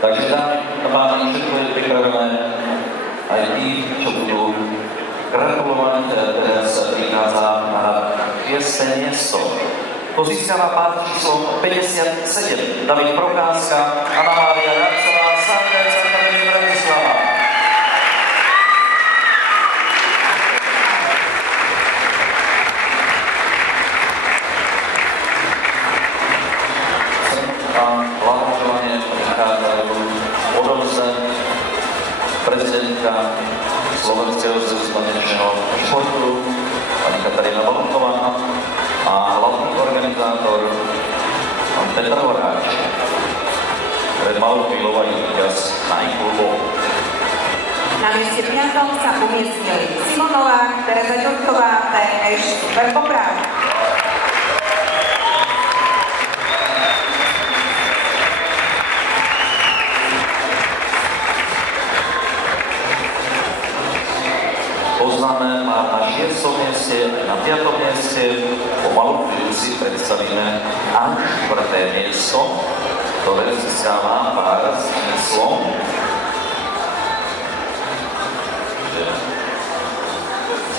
Takže dámy a páni, všetko je pripravené. Aj tí, čo budú gratulovať, teraz prichádza na 6. miesto. To získava pár číslo 57. David Procházka, Anna Mária Rajcová, Sandec Akadémie Bratislava. A blahoželanie prichádzajú odovze prezidentka Slovenského zväzu tanečného športu, pani Katarína Volková, a hlavný organizátor, pán Petr Horáč. Pred malou chvíľou aj víťaz najklubov. Na mieste 5. sa umiestnili Simon Novák, Tereza Ďurková, TŠ Superpoprav. Poznáme pár na 6. mieste, na 5. mieste. Pomalu si predstavíme až 4. miesto, ktoré získava pár s číslom.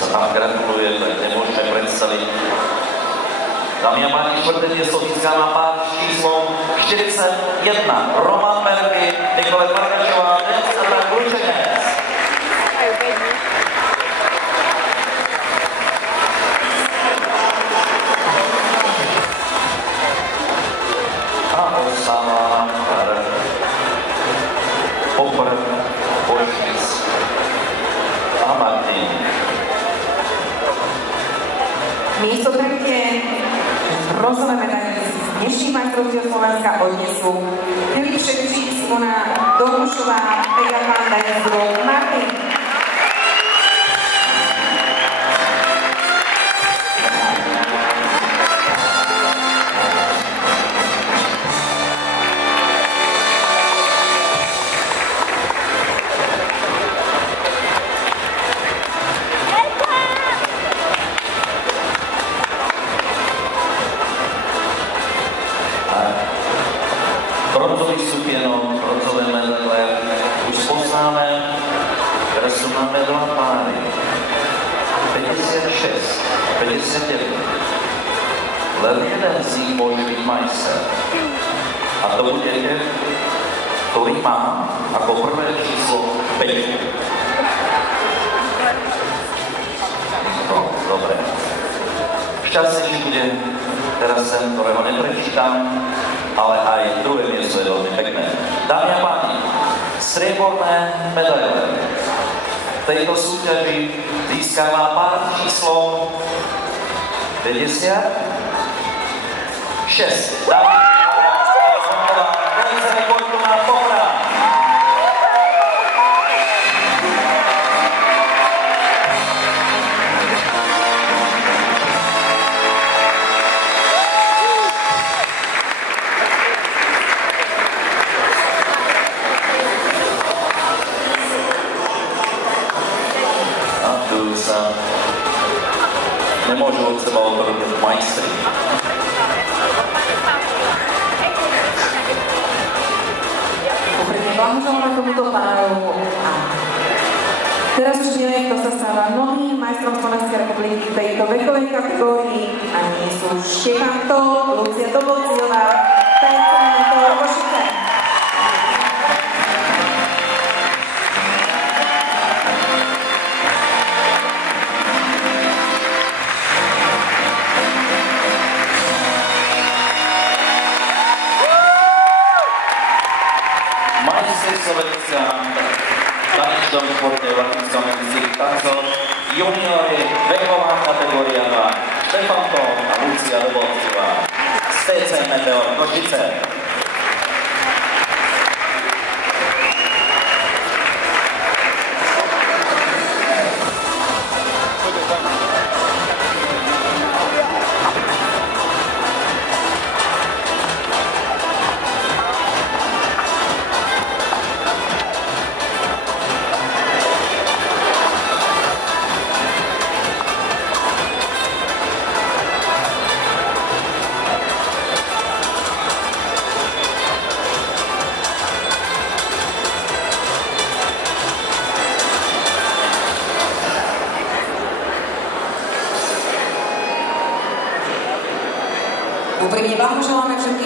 Sa tam gratuluje, tak nemôžeme predstaviť. Dámy a páni, 4. miesto získava pár s číslom 41. Roman Bergy, Nikole Parkačová, Denisa Glučenec. Osama, Popr, Božnic a Martin. Miesto 3. bronzové medaily z dnešných majstrovstiev Slovenska odnesú Filip Ševčík, Simona Dormušová, Pega Panda, Jazdrov, Martin. Bronzový stupienok, bronzové medaile už poznáme, teraz sú máme dva páry. 56, 59. Len jeden z nich môže byť majster. A to bude ten, ktorý má ako prvé číslo 5. No, dobre. Šťastný bude teraz ten, ktorého neprečítam, ale aj druhé miesto je veľmi pekné. Dámy a páni, strieborné medaile. V tejto súťaži získava pár číslo 56. Dámy a páni, nemôžu od seba odprúdiť majstri. Úprimne blahoželáme tomuto páru. Teraz už vieme, kto sa stáva novým majstrom Slovenskej republiky v tejto vekovej kategórii a nie sú Štefan Tol, Lucia Dobociová, Tajca Meteor Košice. Slovenská v tanečnom športe v Latinskej medicíne tancov, juniori, veková kategória 2, Štefan Tol a Lucia Dobociová z TC Meteor Košice.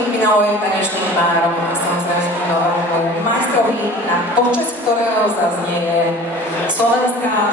všetkým finálovým tanečným párom a samozrejme majstrovi, na počas ktorého zaznie slovenská